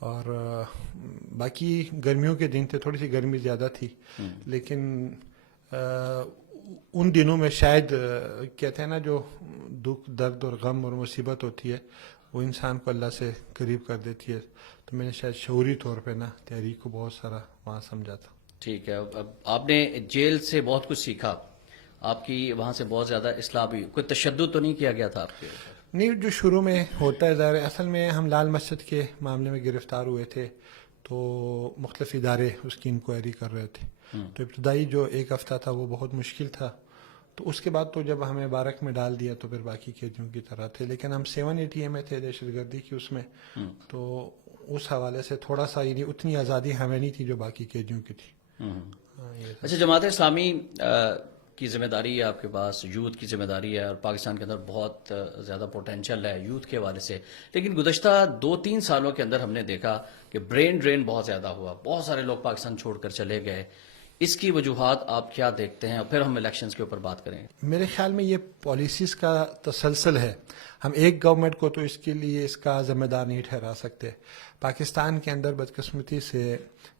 اور باقی گرمیوں کے دن تھے، تھوڑی سی گرمی زیادہ تھی، لیکن ان دنوں میں شاید کہتے ہیں نا جو دکھ درد اور غم اور مصیبت ہوتی ہے وہ انسان کو اللہ سے قریب کر دیتی ہے، تو میں نے شاید شعوری طور پہ نا تحریک کو بہت سارا وہاں سمجھا تھا. ٹھیک ہے. اب آپ نے جیل سے بہت کچھ سیکھا، آپ کی وہاں سے بہت زیادہ اصلاح بھی، کوئی تشدد تو نہیں کیا گیا تھا آپ کے اوپر؟ نہیں، جو شروع میں ہوتا ہے ظاہر ہے، اصل میں ہم لال مسجد کے معاملے میں گرفتار ہوئے تھے تو مختلف ادارے اس کی انکوائری کر رہے تھے، تو ابتدائی جو ایک ہفتہ تھا وہ بہت مشکل تھا، تو اس کے بعد تو جب ہمیں بارک میں ڈال دیا تو پھر باقی قیدیوں کی طرح تھے، لیکن ہم 780 میں تھے دہشت گردی کی اس میں، تو اس حوالے سے تھوڑا سا یعنی اتنی آزادی ہمیں نہیں تھی جو باقی قیدیوں کی تھی. یہ تھا. اچھا، جماعت اسلامی کی ذمہ داری ہے آپ کے پاس، یوتھ کی ذمہ داری ہے، اور پاکستان کے اندر بہت زیادہ پوٹینشل ہے یوتھ کے حوالے سے، لیکن گزشتہ 2-3 سالوں کے اندر ہم نے دیکھا کہ برین ڈرین بہت زیادہ ہوا، بہت سارے لوگ پاکستان چھوڑ کر چلے گئے. اس کی وجوہات آپ کیا دیکھتے ہیں؟ اور پھر ہم الیکشنز کے اوپر بات کریں گے. میرے خیال میں یہ پالیسیز کا تسلسل ہے. ہم ایک گورنمنٹ کو تو اس کے لیے اس کا ذمہ دار نہیں ٹھہرا سکتے. پاکستان کے اندر بدقسمتی سے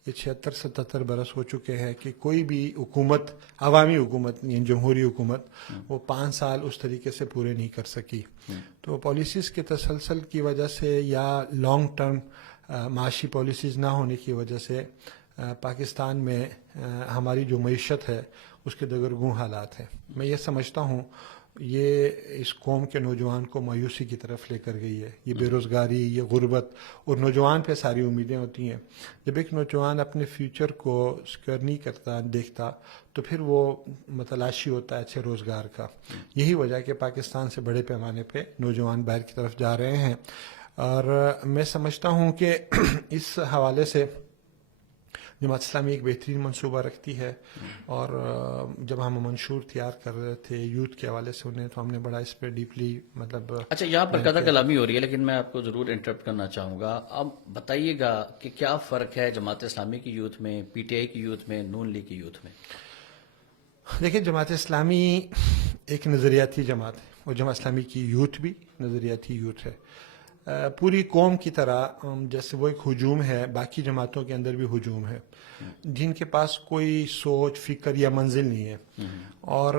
یہ 76-77 برس ہو چکے ہیں کہ کوئی بھی حکومت، عوامی حکومت یعنی جمہوری حکومت، وہ 5 سال اس طریقے سے پورے نہیں کر سکی. تو پالیسیز کے تسلسل کی وجہ سے یا لانگ ٹرم معاشی پالیسیز نہ ہونے کی وجہ سے پاکستان میں ہماری جو معیشت ہے اس کے دگرگوں حالات ہیں. میں یہ سمجھتا ہوں یہ اس قوم کے نوجوان کو مایوسی کی طرف لے کر گئی ہے. یہ بے روزگاری، یہ غربت، اور نوجوان پہ ساری امیدیں ہوتی ہیں. جب ایک نوجوان اپنے فیوچر کو سیکیور نہیں کرتا، دیکھتا، تو پھر وہ متلاشی ہوتا ہے اچھے روزگار کا. یہی وجہ ہے کہ پاکستان سے بڑے پیمانے پہ نوجوان باہر کی طرف جا رہے ہیں. اور میں سمجھتا ہوں کہ اس حوالے سے جماعت اسلامی ایک بہترین منصوبہ رکھتی ہے، اور جب ہم منشور تیار کر رہے تھے یوتھ کے حوالے سے انہیں، تو ہم نے بڑا اس پہ ڈیپلی مطلب. اچھا، یہاں پر قدر کلامی ہو رہی ہے، لیکن میں آپ کو ضرور انٹرپٹ کرنا چاہوں گا. اب بتائیے گا کہ کیا فرق ہے جماعت اسلامی کی یوتھ میں، پی ٹی آئی کی یوتھ میں، نون لیگ کی یوتھ میں؟ دیکھیں، جماعت اسلامی ایک نظریاتی جماعت ہے، اور جماعت اسلامی کی یوتھ بھی نظریاتی یوتھ ہے. پوری قوم کی طرح جیسے وہ ایک ہجوم ہے، باقی جماعتوں کے اندر بھی ہجوم ہے جن کے پاس کوئی سوچ، فکر یا منزل نہیں ہے. اور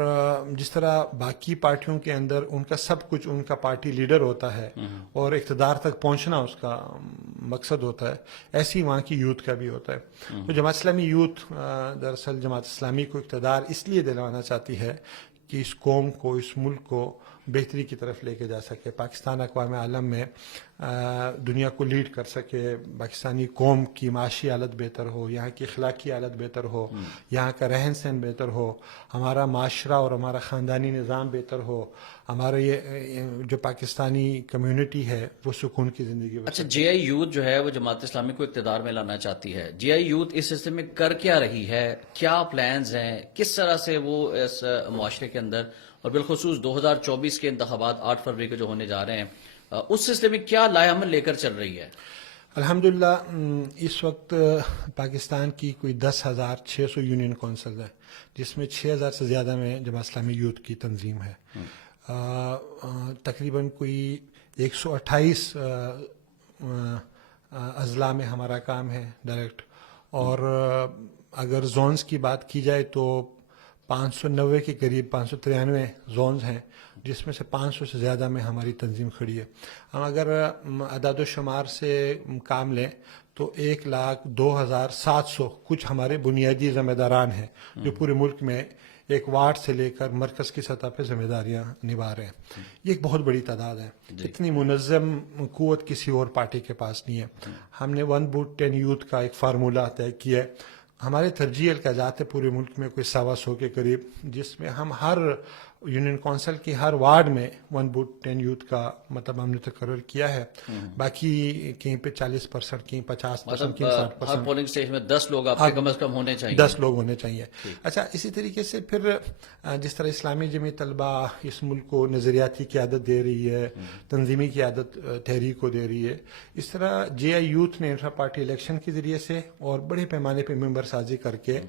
جس طرح باقی پارٹیوں کے اندر ان کا سب کچھ ان کا پارٹی لیڈر ہوتا ہے اور اقتدار تک پہنچنا اس کا مقصد ہوتا ہے، ایسے ہی وہاں کی یوتھ کا بھی ہوتا ہے. تو جماعت اسلامی یوتھ دراصل جماعت اسلامی کو اقتدار اس لیے دلوانا چاہتی ہے کہ اس قوم کو، اس ملک کو بہتری کی طرف لے کے جا سکے، پاکستان اقوام عالم میں دنیا کو لیڈ کر سکے، پاکستانی قوم کی معاشی حالت بہتر ہو، یہاں کی اخلاقی حالت بہتر ہو، یہاں کا رہن سہن بہتر ہو، ہمارا معاشرہ اور ہمارا خاندانی نظام بہتر ہو، ہمارا یہ جو پاکستانی کمیونٹی ہے وہ سکون کی زندگی بسر. اچھا، جے آئی یوتھ جو ہے وہ جماعت اسلامی کو اقتدار میں لانا چاہتی ہے. جے آئی یوتھ اس سلسلے میں کر کیا رہی ہے؟ کیا پلانز ہیں؟ کس طرح سے وہ اس معاشرے کے اندر، اور بالخصوص 2024 کے انتخابات 8 فروری کو جو ہونے جا رہے ہیں، اس سلسلے میں کیا لائے عمل لے کر چل رہی ہے؟ الحمدللہ اس وقت پاکستان کی کوئی 10,600 یونین کونسل ہے، جس میں 6,000 سے زیادہ میں جماعت اسلامی یوتھ کی تنظیم ہے. تقریباً کوئی 128 اضلاع میں ہمارا کام ہے ڈائریکٹ، اور اگر زونز کی بات کی جائے تو 590 کے قریب 593 زونز ہیں، جس میں سے 500 سے زیادہ میں ہماری تنظیم کھڑی ہے. ہم اگر اعداد و شمار سے کام لیں تو 1,02,700 کچھ ہمارے بنیادی ذمہ داران ہیں جو پورے ملک میں ایک وارڈ سے لے کر مرکز کی سطح پہ ذمہ داریاں نبھا رہے ہیں. یہ ایک بہت بڑی تعداد ہے. اتنی منظم قوت کسی اور پارٹی کے پاس نہیں ہے. ہم نے 1 بوٹ 10 یوتھ کا ایک فارمولہ طے کیا ہے. ہمارے ترجیح القاعدات ہے پورے ملک میں کوئی 125 کے قریب، جس میں ہم ہر یونین کونسل کی ہر وارڈ میں 1 بوٹ 10 یوتھ کا مطلب ہم نے تقرر کیا ہے. باقی کہیں پہ 40%، کہیں 50%، کہیں 60%. ہر پولنگ اسٹیشن میں 10 لوگ آپ کے کم از کم ہونے چاہیے. 10 لوگ ہونے چاہیے. اچھا، اسی طریقے سے پھر جس طرح اسلامی جمعیت طلبہ اس ملک کو نظریاتی قیادت دے رہی ہے، تنظیمی قیادت تحریک کو دے رہی ہے، اس طرح جے آئی یوتھ نے انٹرا پارٹی الیکشن کے ذریعے سے اور بڑے پیمانے پہ ممبر سازی کر کے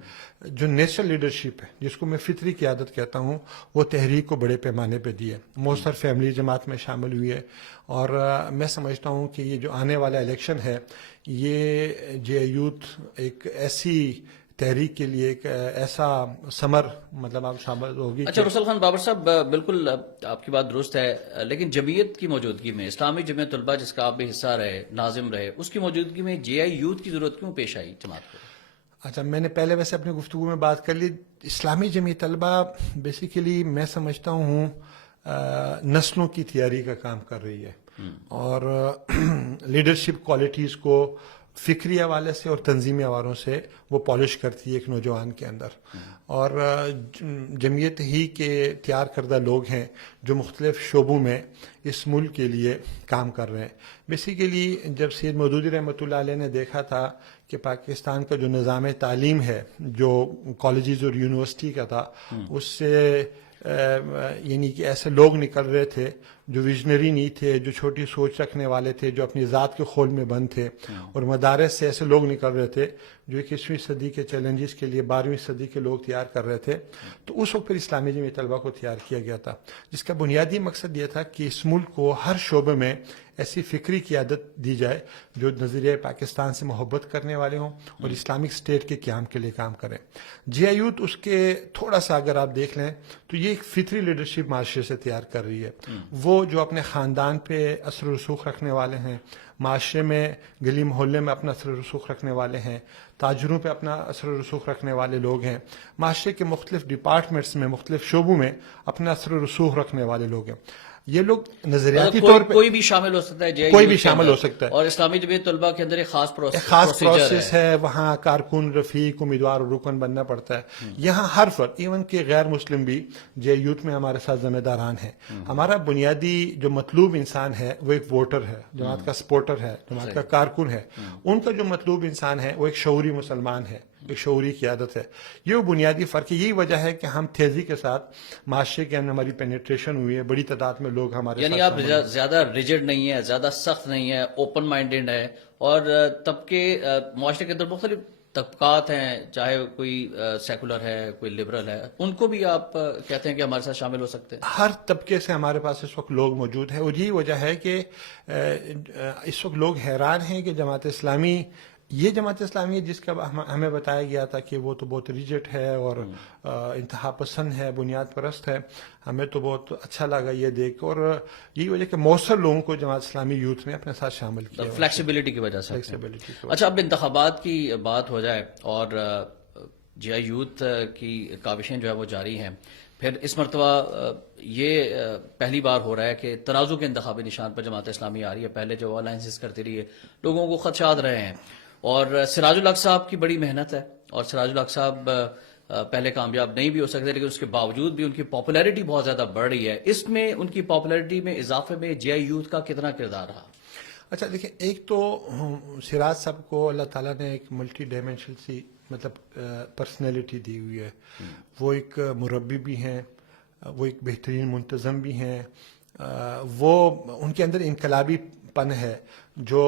جو نیچرل لیڈرشپ ہے، جس کو میں فطری قیادت کہتا ہوں، وہ تحریک کو بڑے پیمانے پہ دی ہے. موثر فیملی جماعت میں شامل ہوئی ہے, اور میں سمجھتا ہوں کہ یہ جو آنے والا الیکشن ہے یہ جے یوتھ ایک ایسی تحریک کے لیے ایک ایسا ثمر مطلب آپ شامل ہوگی. اچھا رسول خان بابر صاحب, بالکل آپ کی بات درست ہے, لیکن جمعیت کی موجودگی میں, اسلامی جمعیت طلبہ جس کا آپ بھی حصہ رہے, ناظم رہے, اس کی موجودگی میں جے آئی یوتھ کی ضرورت کیوں پیش آئی جماعت کو؟ اچھا, میں نے پہلے ویسے اپنی گفتگو میں بات کر لی. اسلامی جمعیت طلبہ بیسیکلی میں سمجھتا ہوں نسلوں کی تیاری کا کام کر رہی ہے, اور لیڈرشپ کوالٹیز کو فکری حوالے سے اور تنظیمی حوالوں سے وہ پالش کرتی ہے ایک نوجوان کے اندر. اور جمعیت ہی کے تیار کردہ لوگ ہیں جو مختلف شعبوں میں اس ملک کے لیے کام کر رہے ہیں. بیسیکلی جب سید مودودی رحمۃ اللہ علیہ نے دیکھا تھا کہ پاکستان کا جو نظام تعلیم ہے, جو کالجز اور یونیورسٹی کا تھا, اس سے یعنی کہ ایسے لوگ نکل رہے تھے جو ویژنری نہیں تھے, جو چھوٹی سوچ رکھنے والے تھے, جو اپنی ذات کے خول میں بند تھے, اور مدارس سے ایسے لوگ نکل رہے تھے جو 21ویں صدی کے چیلنجز کے لیے 12ویں صدی کے لوگ تیار کر رہے تھے. تو اس وقت پھر اسلامی جمعیت طلبہ کو تیار کیا گیا تھا, جس کا بنیادی مقصد یہ تھا کہ اس ملک کو ہر شعبے میں ایسی فکری قیادت دی جائے جو نظریہ پاکستان سے محبت کرنے والے ہوں اور اسلامک اسٹیٹ کے قیام کے لیے کام کریں. جے آئی یوتھ اس کے تھوڑا سا اگر آپ دیکھ لیں تو یہ ایک فطری لیڈرشپ معاشرے سے تیار کر رہی ہے. وہ جو اپنے خاندان پہ اثر و رسوخ رکھنے والے ہیں, معاشرے میں گلی محلے میں اپنا اثر و رسوخ رکھنے والے ہیں, تاجروں پہ اپنا اثر و رسوخ رکھنے والے لوگ ہیں, معاشرے کے مختلف ڈپارٹمنٹس میں مختلف شعبوں میں اپنا اثر و رسوخ رکھنے والے لوگ ہیں. یہ لوگ نظریاتی طور پہ کوئی بھی شامل ہو سکتا ہے, کوئی بھی شامل ہو سکتا ہے, اور اسلامی جمعیت طلبہ کے اندر ایک خاص پروسیس ہے. وہاں کارکن, رفیق, امیدوار اور رکن بننا پڑتا ہے. یہاں ہر فرد, ایون کہ غیر مسلم بھی جے یوتھ میں ہمارے ساتھ ذمہ داران ہیں. ہمارا بنیادی جو مطلوب انسان ہے وہ ایک ووٹر ہے, جماعت کا سپورٹر ہے, جماعت کا کارکن ہے. ان کا جو مطلوب انسان ہے وہ ایک شعوری مسلمان ہے, ایک شعوری قیادت ہے. یہ وہ بنیادی فرق ہے. یہی وجہ ہے کہ ہم تیزی کے ساتھ معاشرے کے اندر ہماری پینیٹریشن ہوئی ہے, بڑی تعداد میں لوگ ہمارے یعنی آپ زیادہ ریجڈ نہیں ہے, زیادہ سخت نہیں ہے, اوپن مائنڈیڈ ہے, اور طبقے معاشرے کے اندر مختلف طبقات ہیں, چاہے کوئی سیکولر ہے, کوئی لبرل ہے, ان کو بھی آپ کہتے ہیں کہ ہمارے ساتھ شامل ہو سکتے ہیں. ہر طبقے سے ہمارے پاس اس وقت لوگ موجود ہیں, اور یہی وجہ ہے کہ اس وقت لوگ حیران ہیں کہ جماعت اسلامی, یہ جماعت اسلامی جس کا ہمیں بتایا گیا تھا کہ وہ تو بہت ریجٹ ہے اور انتہا پسند ہے, بنیاد پرست ہے, ہمیں تو بہت اچھا لگا یہ دیکھ. اور یہی وجہ کہ موثر لوگوں کو جماعت اسلامی یوتھ نے اپنے ساتھ شامل کیا, فلیکسیبلٹی کی وجہ سے. اچھا, اب انتخابات کی بات ہو جائے, اور جے آئی یوتھ کی کاوشیں جو ہے وہ جاری ہیں. پھر اس مرتبہ یہ پہلی بار ہو رہا ہے کہ ترازو کے انتخابی نشان پر جماعت اسلامی آ رہی ہے. پہلے جو الائنسز کرتی رہی ہے لوگوں کو خدشات رہے ہیں, اور سراج الحق صاحب کی بڑی محنت ہے, اور سراج الحق صاحب پہلے کامیاب نہیں بھی ہو سکتے, لیکن اس کے باوجود بھی ان کی پاپولیرٹی بہت زیادہ بڑھ رہی ہے. اس میں ان کی پاپولیرٹی میں اضافے میں جے آئی یوتھ کا کتنا کردار رہا؟ اچھا دیکھیں, ایک تو سراج صاحب کو اللہ تعالیٰ نے ایک ملٹی ڈائمینشنل سی مطلب پرسنالٹی دی ہوئی ہے. وہ ایک مربی بھی ہیں, وہ ایک بہترین منتظم بھی ہیں, وہ ان کے اندر انقلابی پن ہے جو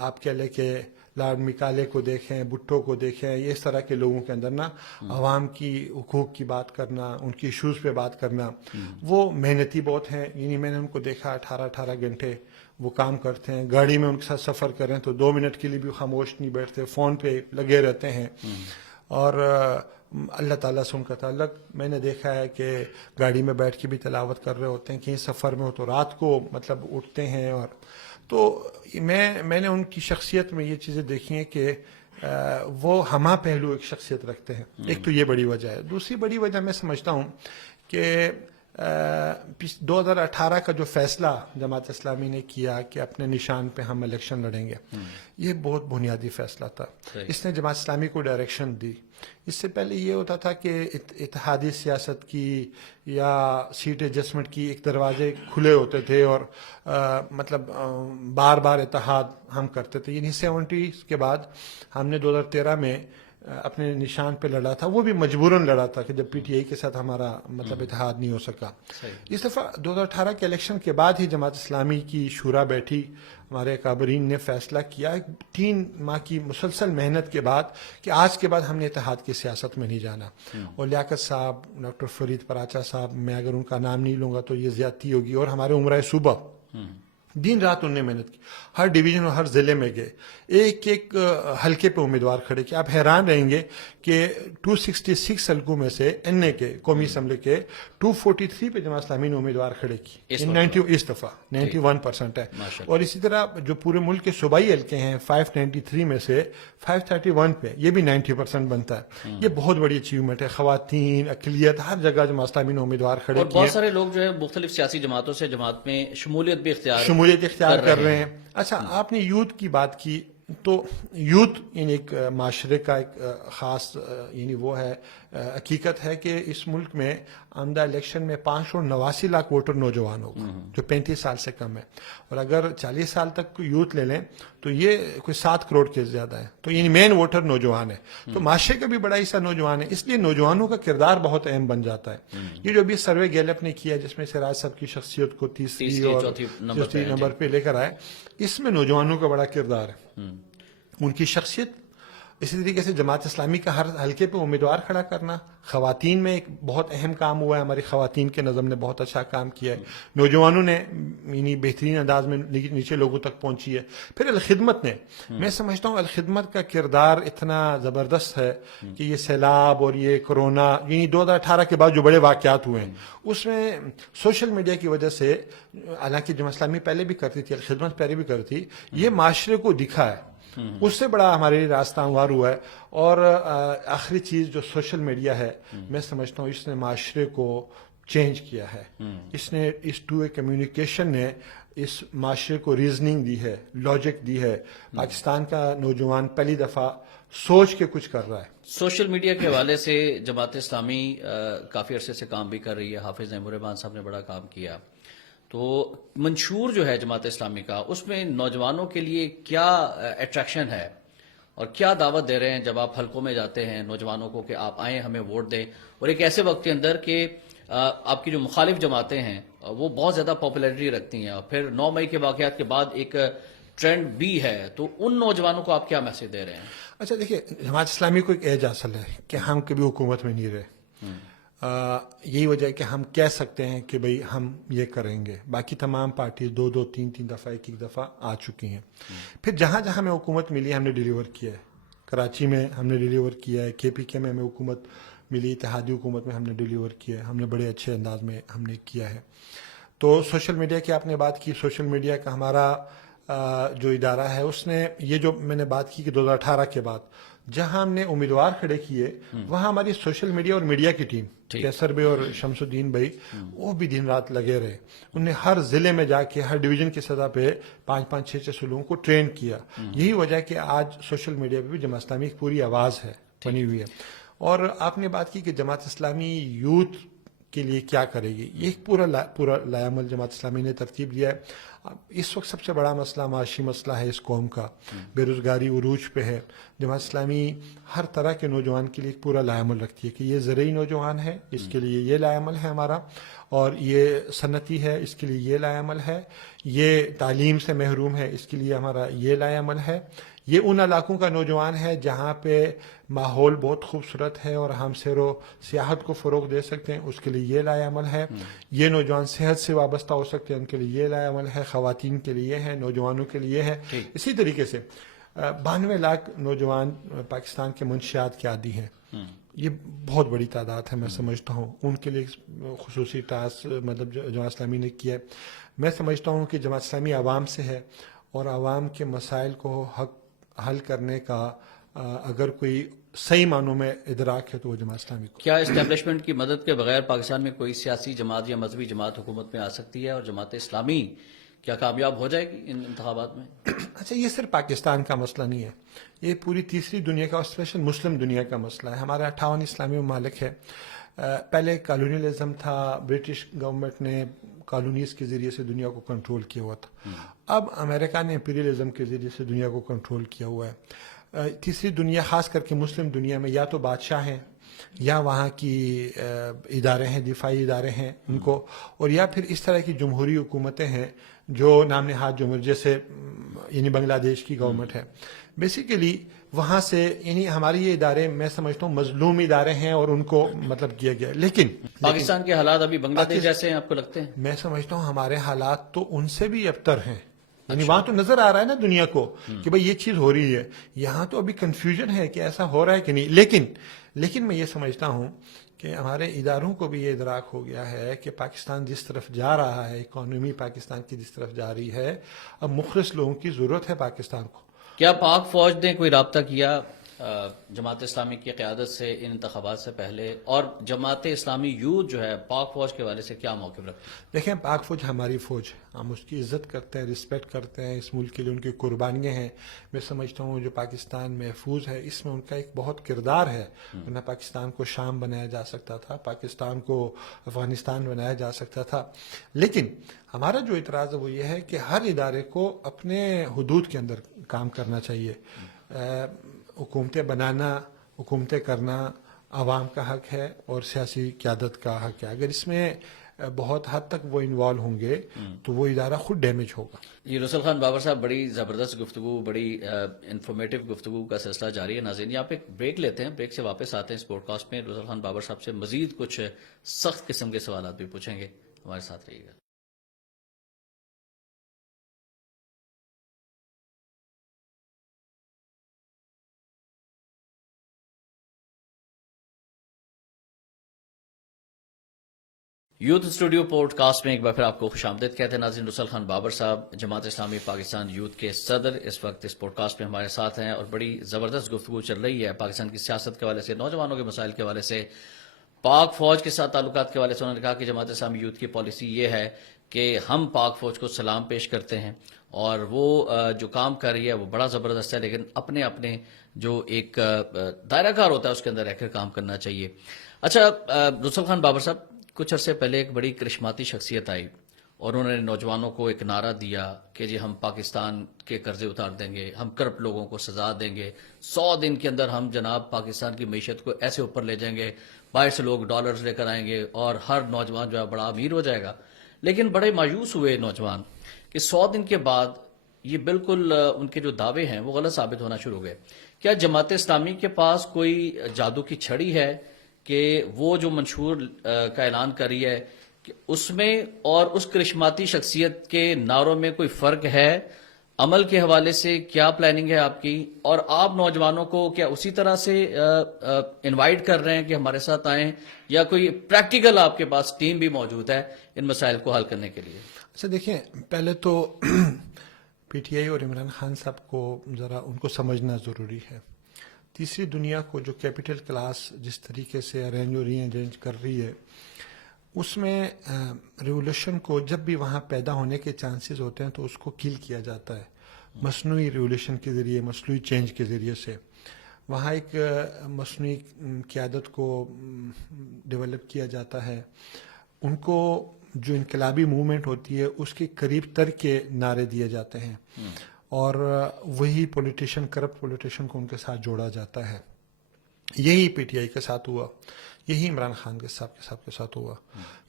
آپ کہہ لیں کہ لارڈ مکالے کو دیکھیں, بھٹو کو دیکھیں, یہ اس طرح کے لوگوں کے اندر نا عوام کی حقوق کی بات کرنا, ان کی ایشوز پہ بات کرنا. وہ محنتی بہت ہیں, یعنی میں نے ان کو دیکھا 18 گھنٹے وہ کام کرتے ہیں. گاڑی میں ان کے ساتھ سفر کریں تو 2 منٹ کے لیے بھی خاموش نہیں بیٹھتے, فون پہ لگے رہتے ہیں. اور اللہ تعالیٰ سے ان کا تعلق, میں نے دیکھا ہے کہ گاڑی میں بیٹھ کے بھی تلاوت کر رہے ہوتے ہیں, کہیں سفر میں ہو تو رات کو مطلب اٹھتے ہیں. اور تو میں نے ان کی شخصیت میں یہ چیزیں دیکھی ہیں کہ وہ ہمہ پہلو ایک شخصیت رکھتے ہیں. ایک تو یہ بڑی وجہ ہے. دوسری بڑی وجہ میں سمجھتا ہوں کہ 2018 کا جو فیصلہ جماعت اسلامی نے کیا کہ اپنے نشان پہ ہم الیکشن لڑیں گے, یہ بہت بنیادی فیصلہ تھا. اس نے جماعت اسلامی کو ڈائریکشن دی. اس سے پہلے یہ ہوتا تھا کہ اتحادی سیاست کی یا سیٹ ایڈجسٹمنٹ کی ایک دروازے کھلے ہوتے تھے, اور مطلب بار بار اتحاد ہم کرتے تھے. یعنی 70 کے بعد ہم نے 2013 میں اپنے نشان پہ لڑا تھا، وہ بھی مجبوراً لڑا تھا کہ جب پی ٹی آئی کے ساتھ ہمارا مطلب اتحاد نہیں ہو سکا. اس دفعہ 2018 کے الیکشن کے بعد ہی جماعت اسلامی کی شورا بیٹھی، ہمارے اکابرین نے فیصلہ کیا 3 ماہ کی مسلسل محنت کے بعد کہ آج کے بعد ہم نے اتحاد کی سیاست میں نہیں جانا. اور لیاقت صاحب، ڈاکٹر فرید پراچا صاحب، میں اگر ان کا نام نہیں لوں گا تو یہ زیادتی ہوگی، اور ہمارے عمرہ صوبہ دن رات انہوں نے محنت کی، ہر ڈویژن اور ہر ضلع میں گئے، ایک ایک حلقے پہ امیدوار کھڑے کیے. آپ حیران رہیں گے کہ 266 حلقوں میں سے این اے کے قومی اسمبلی کے 243 پہ جماعت اسلامی نے امیدوار کھڑے کی. اس دفعہ 91% ہے. اور اسی طرح جو پورے ملک کے صوبائی حلقے ہیں 593 میں سے 531 پہ، یہ بھی 90% بنتا ہے. یہ بہت بڑی اچیومنٹ ہے. خواتین، اقلیت، ہر جگہ جماعت اسلامی نے امیدوار کھڑے اور کیے. بہت سارے لوگ جو ہے مختلف سیاسی جماعتوں سے جماعت میں شمولیت بھی اختیار کر رہے ہیں. اچھا، آپ نے یوتھ کی بات کی، تو یوتھ یعنی ایک معاشرے کا ایک خاص یعنی وہ ہے حقیقت ہے کہ اس ملک میں آمدہ الیکشن میں 589 لاکھ ووٹر نوجوان ہوگا جو 35 سال سے کم ہے، اور اگر 40 سال تک یوتھ لے لیں تو یہ کوئی 7 کروڑ کے زیادہ ہے. تو یعنی مین ووٹر نوجوان ہے. تو معاشرے کا بھی بڑا حصہ نوجوان ہے، اس لیے نوجوانوں کا کردار بہت اہم بن جاتا ہے. یہ جو ابھی سروے گیلپ نے کیا جس میں سے راج صاحب کی شخصیت کو تیسری اور چوتھی نمبر پہ لے کر آئے، اس میں نوجوانوں کا بڑا کردار ہے. ان کی شخصیت، اسی طریقے سے جماعت اسلامی کا ہر حلقے پہ امیدوار کھڑا کرنا. خواتین میں ایک بہت اہم کام ہوا ہے، ہماری خواتین کے نظم نے بہت اچھا کام کیا ہے. نوجوانوں نے یعنی بہترین انداز میں نیچے لوگوں تک پہنچی ہے. پھر الخدمت نے، میں سمجھتا ہوں الخدمت کا کردار اتنا زبردست ہے کہ یہ سیلاب اور یہ کرونا یعنی 2018 کے بعد جو بڑے واقعات ہوئے ہیں اس میں سوشل میڈیا کی وجہ سے، حالانکہ جماعت اسلامی پہلے بھی کرتی تھی، الخدمت پہلے بھی کرتی تھی، یہ معاشرے کو دکھا ہے، اس سے بڑا ہمارے لیے راستہ ہموار ہوا ہے. اور آخری چیز جو سوشل میڈیا ہے، میں سمجھتا ہوں اس نے معاشرے کو چینج کیا ہے. اس نے، اس ٹو وے کمیونیکیشن نے اس معاشرے کو ریزننگ دی ہے، لاجک دی ہے. پاکستان کا نوجوان پہلی دفعہ سوچ کے کچھ کر رہا ہے. سوشل میڈیا کے حوالے سے جماعت اسلامی کافی عرصے سے کام بھی کر رہی ہے. حافظ احمد رحمان صاحب نے بڑا کام کیا. تو منشور جو ہے جماعت اسلامی کا، اس میں نوجوانوں کے لیے کیا اٹریکشن ہے اور کیا دعوت دے رہے ہیں جب آپ حلقوں میں جاتے ہیں نوجوانوں کو کہ آپ آئیں ہمیں ووٹ دیں، اور ایک ایسے وقت کے اندر کہ آپ کی جو مخالف جماعتیں ہیں وہ بہت زیادہ پاپولیرٹی رکھتی ہیں، اور پھر 9 مئی کے واقعات کے بعد ایک ٹرینڈ بھی ہے، تو ان نوجوانوں کو آپ کیا میسج دے رہے ہیں؟ اچھا دیکھیے، جماعت اسلامی کو ایک ایج حاصل ہے کہ ہم کبھی حکومت میں نہیں رہے. یہی وجہ ہے کہ ہم کہہ سکتے ہیں کہ بھئی ہم یہ کریں گے. باقی تمام پارٹیز 2 3 دفعہ، ایک دفعہ آ چکی ہیں. پھر جہاں جہاں ہمیں حکومت ملی ہم نے ڈیلیور کیا ہے. کراچی میں ہم نے ڈیلیور کیا ہے، KPK میں ہمیں حکومت ملی، اتحادی حکومت میں ہم نے ڈیلیور کیا ہے، ہم نے بڑے اچھے انداز میں ہم نے کیا ہے. تو سوشل میڈیا کی آپ نے بات کی، سوشل میڈیا کا ہمارا جو ادارہ ہے اس نے یہ جو میں نے بات کی کہ 2018 کے بعد جہاں ہم نے امیدوار کھڑے کیے وہاں ہماری سوشل میڈیا اور میڈیا کی ٹیم، کیسر بھائی اور شمس الدین بھائی، وہ بھی دن رات لگے رہے. انہوں نے ہر ضلع میں جا کے ہر ڈویژن کی سطح پہ 5 6 لوگوں کو ٹرین کیا. یہی وجہ ہے کہ آج سوشل میڈیا پہ بھی جماعت اسلامی ایک پوری آواز ہے، بنی ہوئی ہے. اور آپ نے بات کی کہ جماعت اسلامی یوتھ کے لیے کیا کرے گی، یہ ایک پورا لائحہ جماعت اسلامی نے ترتیب دیا ہے. اس وقت سب سے بڑا مسئلہ معاشی مسئلہ ہے اس قوم کا، بے روزگاری عروج پہ ہے. جماعت اسلامی ہر طرح کے نوجوان کے لیے ایک پورا لائحہ عمل رکھتی ہے کہ یہ زرعی نوجوان ہے، اس کے لیے یہ لائحہ عمل ہے ہمارا، اور یہ صنعتی ہے، اس کے لیے یہ لائحہ عمل ہے، یہ تعلیم سے محروم ہے، اس کے لیے ہمارا یہ لائحہ عمل ہے، یہ ان علاقوں کا نوجوان ہے جہاں پہ ماحول بہت خوبصورت ہے اور ہم سیر و سیاحت کو فروغ دے سکتے ہیں، اس کے لیے یہ لائحہ عمل ہے. یہ نوجوان صحت سے وابستہ ہو سکتے ہیں، ان کے لیے یہ لائحہ عمل ہے. خواتین کے لیے ہے، نوجوانوں کے لیے ہے. اسی طریقے سے 92 لاکھ نوجوان پاکستان کے منشیات کے عادی ہیں. یہ بہت بڑی تعداد ہے، میں سمجھتا ہوں. ان کے لیے خصوصی ٹاسک مطلب جماعت اسلامی نے کیا ہے. میں سمجھتا ہوں کہ جماعت اسلامی عوام سے ہے، اور عوام کے مسائل کو حل کرنے کا اگر کوئی صحیح معنوں میں ادراک ہے تو وہ جماعت اسلامی کو. کیا اسٹیبلشمنٹ کی مدد کے بغیر پاکستان میں کوئی سیاسی جماعت یا مذہبی جماعت حکومت میں آ سکتی ہے، اور جماعت اسلامی کیا کامیاب ہو جائے گی ان انتخابات میں؟ اچھا، یہ صرف پاکستان کا مسئلہ نہیں ہے، یہ پوری تیسری دنیا کا، اسپیشل مسلم دنیا کا مسئلہ ہے. ہمارے 58 اسلامی ممالک ہے. پہلے کالونیلزم تھا، برٹش گورنمنٹ نے کالونیز کے ذریعے سے دنیا کو کنٹرول کیا ہوا تھا. اب امریکہ نے امپیریلزم کے ذریعے سے دنیا کو کنٹرول کیا ہوا ہے. تیسری دنیا خاص کر کے مسلم دنیا میں یا تو بادشاہ ہیں یا وہاں کی ادارے ہیں، دفاعی ادارے ہیں ان کو، اور یا پھر اس طرح کی جمہوری حکومتیں ہیں جو نام نہاد جمہوری، جیسے یعنی بنگلہ دیش کی گورنمنٹ ہے بیسیکلی وہاں سے، یعنی ہمارے یہ ادارے میں سمجھتا ہوں مظلوم ادارے ہیں اور ان کو مطلب کیا گیا. لیکن پاکستان کے حالات ابھی بنگلہ دیش جیسے ہیں آپ کو لگتے ہیں؟ میں سمجھتا ہوں ہمارے حالات تو ان سے بھی ابتر ہیں. یعنی وہاں تو نظر آ رہا ہے نا دنیا کو کہ بھئی یہ چیز ہو رہی ہے، یہاں تو ابھی کنفیوژن ہے کہ ایسا ہو رہا ہے کہ نہیں. لیکن میں یہ سمجھتا ہوں کہ ہمارے اداروں کو بھی یہ ادراک ہو گیا ہے کہ پاکستان جس طرف جا رہا ہے، اکانومی پاکستان کی جس طرف جا رہی ہے، اب مخلص لوگوں کی ضرورت ہے پاکستان کو. کیا پاک فوج نے کوئی رابطہ کیا جماعت اسلامی کی قیادت سے ان انتخابات سے پہلے، اور جماعت اسلامی یوتھ جو ہے پاک فوج کے حوالے سے کیا موقف رکھتی ہے؟ دیکھیں، پاک فوج ہماری فوج، ہم اس کی عزت کرتے ہیں، رسپیکٹ کرتے ہیں. اس ملک کے لیے ان کی قربانیاں ہیں. میں سمجھتا ہوں جو پاکستان محفوظ ہے اس میں ان کا ایک بہت کردار ہے. ورنہ پاکستان کو شام بنایا جا سکتا تھا، پاکستان کو افغانستان بنایا جا سکتا تھا. لیکن ہمارا جو اعتراض ہے وہ یہ ہے کہ ہر ادارے کو اپنے حدود کے اندر کام کرنا چاہیے. حکومتیں بنانا، حکومتیں کرنا عوام کا حق ہے اور سیاسی قیادت کا حق ہے. اگر اس میں بہت حد تک وہ انوالو ہوں گے تو وہ ادارہ خود ڈیمیج ہوگا. یہ رسول خان بابر صاحب، بڑی زبردست گفتگو، بڑی انفارمیٹو گفتگو کا سلسلہ جاری ہے. ناظرین، یہاں پہ ایک بریک لیتے ہیں، بریک سے واپس آتے ہیں. اس پوڈ کاسٹ میں رسول خان بابر صاحب سے مزید کچھ سخت قسم کے سوالات بھی پوچھیں گے. ہمارے ساتھ رہیے گا. یوتھ اسٹوڈیو پوڈ کاسٹ میں ایک بار پھر آپ کو خوش آمدید کہتے ہیں. ناظرین، رسول خان بابر صاحب جماعت اسلامی پاکستان یوتھ کے صدر اس وقت اس پوڈ کاسٹ میں ہمارے ساتھ ہیں، اور بڑی زبردست گفتگو چل رہی ہے پاکستان کی سیاست کے حوالے سے، نوجوانوں کے مسائل کے حوالے سے، پاک فوج کے ساتھ تعلقات کے حوالے سے. انہوں نے کہا کہ جماعت اسلامی یوتھ کی پالیسی یہ ہے کہ ہم پاک فوج کو سلام پیش کرتے ہیں، اور وہ جو کام کر رہی ہے وہ بڑا زبردست ہے، لیکن اپنے اپنے جو ایک دائرہ کار ہوتا ہے اس کے اندر رہ کر کام کرنا چاہیے. اچھا رسول خان بابر صاحب، کچھ عرصے پہلے ایک بڑی کرشماتی شخصیت آئی اور انہوں نے نوجوانوں کو ایک نعرہ دیا کہ جی ہم پاکستان کے قرضے اتار دیں گے، ہم کرپٹ لوگوں کو سزا دیں گے، 100 دن کے اندر ہم جناب پاکستان کی معیشت کو ایسے اوپر لے جائیں گے، باہر سے لوگ ڈالرز لے کر آئیں گے اور ہر نوجوان جو ہے بڑا امیر ہو جائے گا. لیکن بڑے مایوس ہوئے نوجوان کہ 100 دن کے بعد یہ بالکل ان کے جو دعوے ہیں وہ غلط ثابت ہونا شروع ہو گئے. کیا جماعت اسلامی کے پاس کوئی جادو کی چھڑی ہے کہ وہ جو منشور کا اعلان کر رہی ہے کہ اس میں اور اس کرشماتی شخصیت کے نعروں میں کوئی فرق ہے؟ عمل کے حوالے سے کیا پلاننگ ہے آپ کی، اور آپ نوجوانوں کو کیا اسی طرح سے انوائٹ کر رہے ہیں کہ ہمارے ساتھ آئیں، یا کوئی پریکٹیکل آپ کے پاس ٹیم بھی موجود ہے ان مسائل کو حل کرنے کے لیے؟ اچھا دیکھیں، پہلے تو پی ٹی آئی اور عمران خان صاحب کو ذرا ان کو سمجھنا ضروری ہے. تیسری دنیا کو جو کیپٹل کلاس جس طریقے سے ارینج اور ری ارینج کر رہی ہے، اس میں ریولوشن کو جب بھی وہاں پیدا ہونے کے چانسز ہوتے ہیں تو اس کو کل کیا جاتا ہے مصنوعی ریولوشن کے ذریعے، مصنوعی چینج کے ذریعے سے. وہاں ایک مصنوعی قیادت کو ڈیولپ کیا جاتا ہے. ان کو جو انقلابی موومنٹ ہوتی ہے اس کے قریب تر کے نعرے دیے جاتے ہیں، اور وہی پولیٹیشین، کرپٹ پولیٹیشین کو ان کے ساتھ جوڑا جاتا ہے. یہی پی ٹی آئی کے ساتھ ہوا، یہی عمران خان کے ساتھ ہوا.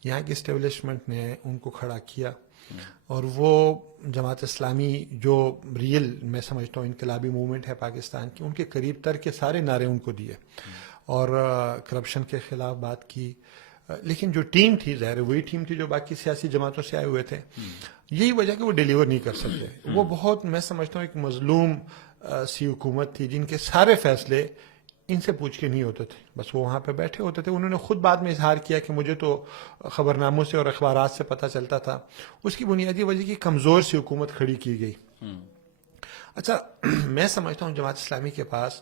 یہاں کی اسٹیبلشمنٹ نے ان کو کھڑا کیا، اور وہ جماعت اسلامی جو ریئل میں سمجھتا ہوں انقلابی موومنٹ ہے پاکستان کی، ان کے قریب تر کے سارے نعرے ان کو دیے اور کرپشن کے خلاف بات کی. لیکن جو ٹیم تھی، ظاہر وہی ٹیم تھی جو باقی سیاسی جماعتوں سے آئے ہوئے تھے. یہی وجہ کہ وہ ڈیلیور نہیں کر سکتے. وہ بہت، میں سمجھتا ہوں ایک مظلوم سی حکومت تھی جن کے سارے فیصلے ان سے پوچھ کے نہیں ہوتے تھے، بس وہ وہاں پہ بیٹھے ہوتے تھے. انہوں نے خود بعد میں اظہار کیا کہ مجھے تو خبرناموں سے اور اخبارات سے پتہ چلتا تھا. اس کی بنیادی وجہ کی کمزور سی حکومت کھڑی کی گئی. اچھا، میں سمجھتا ہوں جماعت اسلامی کے پاس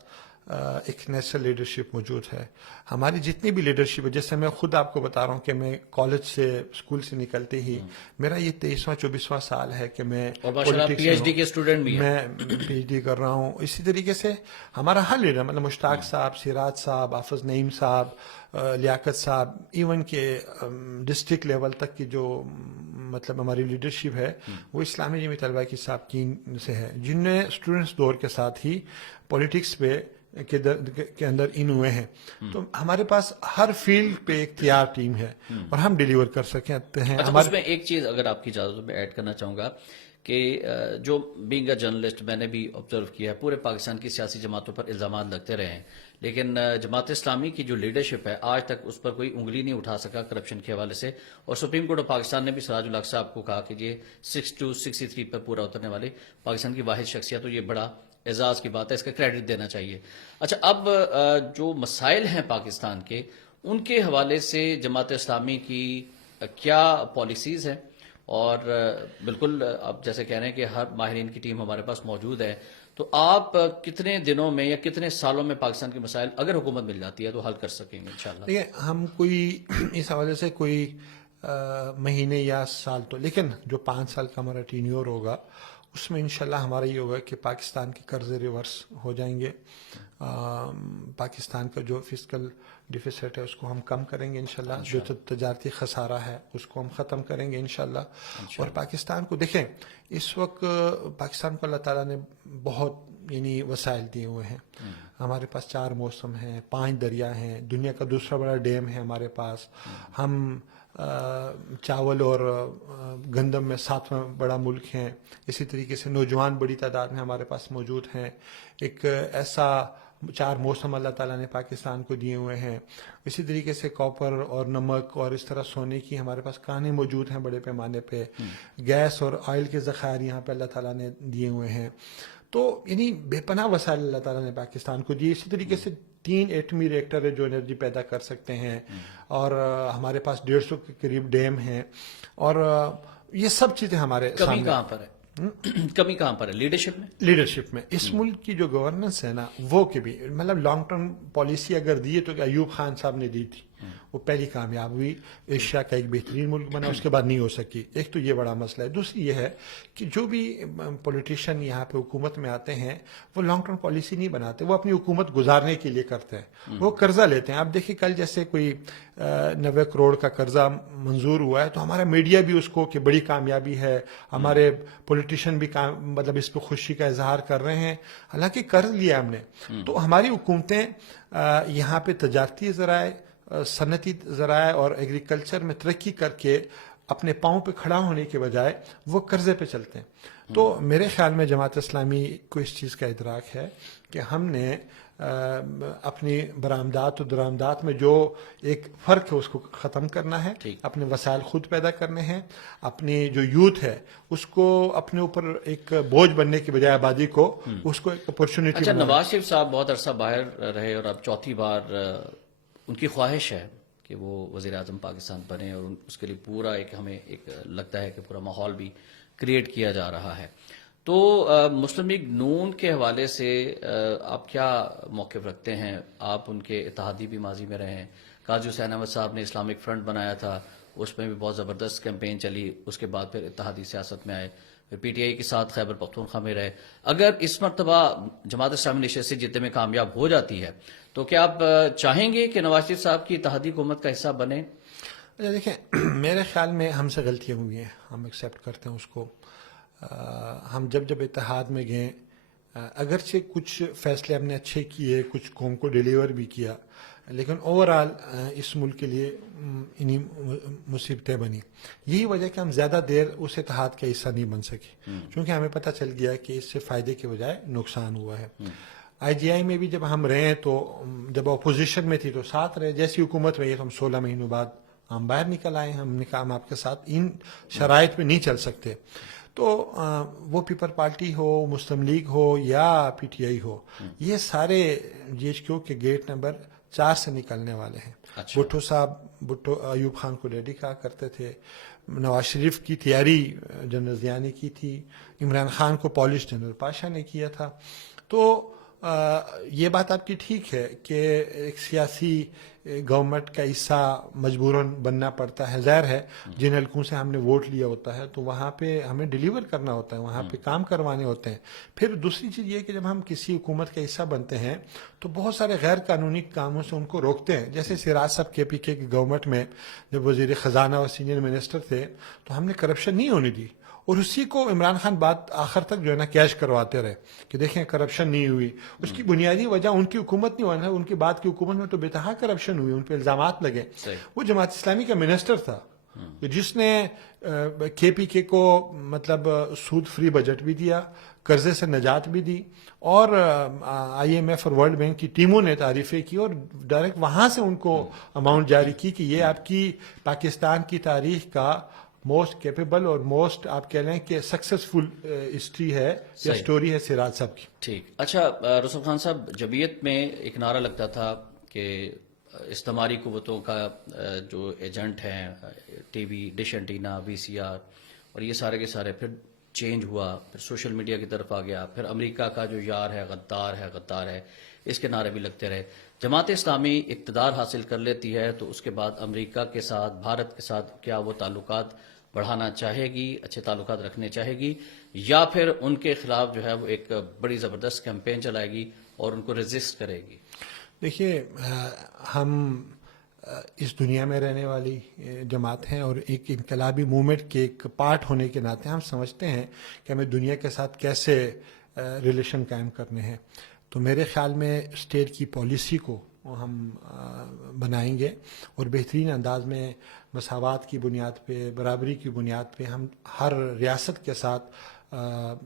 ایک نیچرل لیڈرشپ موجود ہے. ہماری جتنی بھی لیڈرشپ ہے، جیسے میں خود آپ کو بتا رہا ہوں کہ میں کالج سے، اسکول سے نکلتے ہی میرا یہ 23واں 24واں سال ہے کہ میں پی ایچ ڈی کے اسٹوڈنٹ بھی ہیں. میں پی ایچ ڈی کر رہا ہوں. اسی طریقے سے ہمارا ہر لیڈر، مطلب مشتاق صاحب، سراج صاحب، حافظ نعیم صاحب، لیاقت صاحب، ایون کہ ڈسٹرکٹ لیول تک کی جو مطلب ہماری لیڈرشپ ہے وہ اسلامی جمعیت طلبہ کی سابقین سے ہے، جن نے اسٹوڈنٹس دور کے ساتھ ہی پولیٹکس پہ کے اندر ان ہوئے ہیں. تو ہمارے پاس ہر فیلڈ پہ ایک تیار ٹیم ہے اور ہم ڈیلیور کر سکتے ہیں. اچھا، اس میں ایک چیز اگر آپ کی اجازت میں ایڈ کرنا چاہوں گا کہ جو بینگ اے جرنلسٹ میں نے بھی آبزرو کیا ہے، پورے پاکستان کی سیاسی جماعتوں پر الزامات لگتے رہے ہیں، لیکن جماعت اسلامی کی جو لیڈرشپ ہے آج تک اس پر کوئی انگلی نہیں اٹھا سکا کرپشن کے حوالے سے. اور سپریم کورٹ آف پاکستان نے بھی سراج الحق صاحب کو کہا کہ یہ 6263 پر پورا اترنے والی پاکستان کی واحد شخصیت، تو یہ بڑا اعزاز کی بات ہے، اس کا کریڈٹ دینا چاہیے. اچھا، اب جو مسائل ہیں پاکستان کے، ان کے حوالے سے جماعت اسلامی کی کیا پالیسیز ہیں؟ اور بالکل آپ جیسے کہہ رہے ہیں کہ ہر ماہرین کی ٹیم ہمارے پاس موجود ہے، تو آپ کتنے دنوں میں یا کتنے سالوں میں پاکستان کے مسائل اگر حکومت مل جاتی ہے تو حل کر سکیں گے انشاءاللہ؟ دیکھیں، ہم کوئی اس حوالے سے کوئی مہینے یا سال تو، لیکن جو 5 سال کا ہمارا ٹینیور ہوگا اس میں انشاءاللہ ہمارا یہ ہوگا کہ پاکستان کے قرضے ریورس ہو جائیں گے، پاکستان کا جو فسکل ڈیفیسٹ ہے اس کو ہم کم کریں گے انشاءاللہ، جو تجارتی خسارہ ہے اس کو ہم ختم کریں گے انشاءاللہ. اور پاکستان کو دیکھیں، اس وقت پاکستان کو اللہ تعالیٰ نے بہت یعنی وسائل دیے ہوئے ہیں. ہمارے پاس 4 موسم ہیں، 5 دریا ہیں، دنیا کا دوسرا بڑا ڈیم ہے ہمارے پاس. ہم چاول اور گندم میں 7واں بڑا ملک ہیں. اسی طریقے سے نوجوان بڑی تعداد میں ہمارے پاس موجود ہیں. ایک ایسا 4 موسم اللہ تعالیٰ نے پاکستان کو دیے ہوئے ہیں. اسی طریقے سے کاپر اور نمک اور اس طرح سونے کی ہمارے پاس کانیں موجود ہیں بڑے پیمانے پہ. گیس اور آئل کے ذخائر یہاں پہ اللہ تعالیٰ نے دیے ہوئے ہیں. تو یعنی بے پناہ وسائل اللہ تعالیٰ نے پاکستان کو دیے. اسی طریقے سے 3 ایٹمی ریکٹر ہے جو انرجی پیدا کر سکتے ہیں، اور ہمارے پاس 150 کے قریب ڈیم ہیں. اور یہ سب چیزیں ہمارے کمی کہاں پر ہے؟ کمی کہاں پر ہے؟ لیڈرشپ میں. اس ملک کی جو گورننس ہے نا، وہ کہ بھی مطلب لانگ ٹرم پالیسی اگر دی تو کہ ایوب خان صاحب نے دی تھی، وہ پہلی کامیاب ہوئی، ایشیا کا ایک بہترین ملک بنا، اس کے بعد نہیں ہو سکی. ایک تو یہ بڑا مسئلہ ہے. دوسری یہ ہے کہ جو بھی پولیٹیشین یہاں پہ حکومت میں آتے ہیں وہ لانگ ٹرم پالیسی نہیں بناتے، وہ اپنی حکومت گزارنے کے لیے کرتے ہیں، وہ قرضہ لیتے ہیں. آپ دیکھیں کل جیسے کوئی 90 کروڑ کا قرضہ منظور ہوا ہے تو ہمارا میڈیا بھی اس کو کہ بڑی کامیابی ہے، ہمارے پولیٹیشین بھی مطلب اس پہ خوشی کا اظہار کر رہے ہیں، حالانکہ قرض لیا ہم نے. تو ہماری حکومتیں یہاں پہ تجارتی ذرائع، صنعتی ذرائع اور ایگریکلچر میں ترقی کر کے اپنے پاؤں پہ کھڑا ہونے کے بجائے وہ قرضے پہ چلتے ہیں. تو میرے خیال میں جماعت اسلامی کو اس چیز کا ادراک ہے کہ ہم نے اپنی برآمدات و درآمدات میں جو ایک فرق ہے اس کو ختم کرنا ہے، اپنے وسائل خود پیدا کرنے ہیں. اپنی جو یوتھ ہے اس کو اپنے اوپر ایک بوجھ بننے کے بجائے آبادی کو اس کو ایک اپرچونٹی. اچھا، نواز شریف صاحب بہت عرصہ باہر رہے اور اب 4تھی بار ان کی خواہش ہے کہ وہ وزیر اعظم پاکستان بنے، اور اس کے لیے پورا ایک ہمیں ایک لگتا ہے کہ پورا ماحول بھی کریٹ کیا جا رہا ہے. تو مسلم لیگ نون کے حوالے سے آپ کیا موقف رکھتے ہیں؟ آپ ان کے اتحادی بھی ماضی میں رہے ہیں. قاضی حسین احمد صاحب نے اسلامک فرنٹ بنایا تھا، اس میں بھی بہت زبردست کیمپین چلی، اس کے بعد پھر اتحادی سیاست میں آئے، پھر پی ٹی آئی کے ساتھ خیبر پختونخوا میں رہے. اگر اس مرتبہ جماعت اسلامی نشست سے جتنے میں کامیاب ہو جاتی ہے تو کیا آپ چاہیں گے کہ نواز شریف صاحب کی اتحادی حکومت کا حصہ بنے؟ دیکھیں، میرے خیال میں ہم سے غلطیاں ہوئی ہیں، ہم ایکسیپٹ کرتے ہیں اس کو. ہم جب اتحاد میں گئے، اگرچہ کچھ فیصلے ہم نے اچھے کیے، کچھ قوم کو ڈیلیور بھی کیا، لیکن اوورآل اس ملک کے لیے انہی مصیبتیں بنی. یہی وجہ کہ ہم زیادہ دیر اس اتحاد کا حصہ نہیں بن سکے، کیونکہ ہمیں پتہ چل گیا کہ اس سے فائدے کے بجائے نقصان ہوا ہے. آئی جی آئی میں بھی جب ہم رہے تو جب اپوزیشن میں تھی تو ساتھ رہے، جیسی حکومت رہی تو ہم 16 مہینوں بعد ہم باہر نکل آئے. ہم نے کہا ہم آپ کے ساتھ ان شرائط پہ نہیں چل سکتے. تو وہ پیپل پارٹی ہو، مسلم لیگ ہو یا پی ٹی آئی ہو، یہ سارے جی ایچ کیو کے گیٹ نمبر 4 سے نکلنے والے ہیں. بھٹو صاحب ایوب خان کو ڈیڈی کہا کرتے تھے، نواز شریف کی تیاری جنرل ضیاء نے کی تھی، عمران خان کو پالش جنرل پاشا نے کیا تھا. تو یہ بات آپ کی ٹھیک ہے کہ ایک سیاسی گورنمنٹ کا حصہ مجبوراً بننا پڑتا ہے. ظاہر ہے جن حلقوں سے ہم نے ووٹ لیا ہوتا ہے تو وہاں پہ ہمیں ڈیلیور کرنا ہوتا ہے, وہاں پہ کام کروانے ہوتے ہیں. پھر دوسری چیز یہ کہ جب ہم کسی حکومت کا حصہ بنتے ہیں تو بہت سارے غیر قانونی کاموں سے ان کو روکتے ہیں. جیسے سراج صاحب کے پی کے کی گورنمنٹ میں جب وزیر خزانہ اور سینئر منسٹر تھے تو ہم نے کرپشن نہیں ہونے دی, اور اسی کو عمران خان بات آخر تک جو ہے نا کیش کرواتے رہے کہ دیکھیں کرپشن نہیں ہوئی. اس کی بنیادی وجہ ان کی حکومت نہیں ہوا, ان کی بعد کی حکومت میں تو بے تہا کرپشن ہوئی, ان پہ الزامات لگے. وہ جماعت اسلامی کا منسٹر تھا جس نے کے پی کے کو مطلب سود فری بجٹ بھی دیا, قرضے سے نجات بھی دی, اور آئی ایم ایف اور ورلڈ بینک کی ٹیموں نے تعریفیں کی اور ڈائریکٹ وہاں سے ان کو اماؤنٹ جاری کی کہ یہ آپ کی پاکستان کی تاریخ کا موسٹ کیپیبل اور موسٹ آپ کہہ لیں کہ سکسیسفل ہسٹری ہے یا سٹوری ہے سراج صاحب کی. ٹھیک. اچھا رسول خان صاحب, جمعیت میں ایک نعرہ لگتا تھا کہ استعماری قوتوں کا جو ایجنٹ ہیں, ٹی وی ڈش اینٹینا, وی سی آر اور یہ سارے کے سارے, پھر چینج ہوا, پھر سوشل میڈیا کی طرف آ گیا, پھر امریکہ کا جو یار ہے غدار ہے, اس کے نعرے بھی لگتے رہے. جماعت اسلامی اقتدار حاصل کر لیتی ہے تو اس کے بعد امریکہ کے ساتھ, بھارت کے ساتھ کیا وہ تعلقات بڑھانا چاہے گی, اچھے تعلقات رکھنے چاہے گی, یا پھر ان کے خلاف جو ہے وہ ایک بڑی زبردست کیمپین چلائے گی اور ان کو ریزسٹ کرے گی؟ دیکھیے, ہم اس دنیا میں رہنے والی جماعت ہیں اور ایک انقلابی موومنٹ کے ایک پارٹ ہونے کے ناطے ہم سمجھتے ہیں کہ ہمیں دنیا کے ساتھ کیسے ریلیشن قائم کرنے ہیں. تو میرے خیال میں اسٹیٹ کی پالیسی کو ہم بنائیں گے اور بہترین انداز میں مساوات کی بنیاد پہ, برابری کی بنیاد پہ ہم ہر ریاست کے ساتھ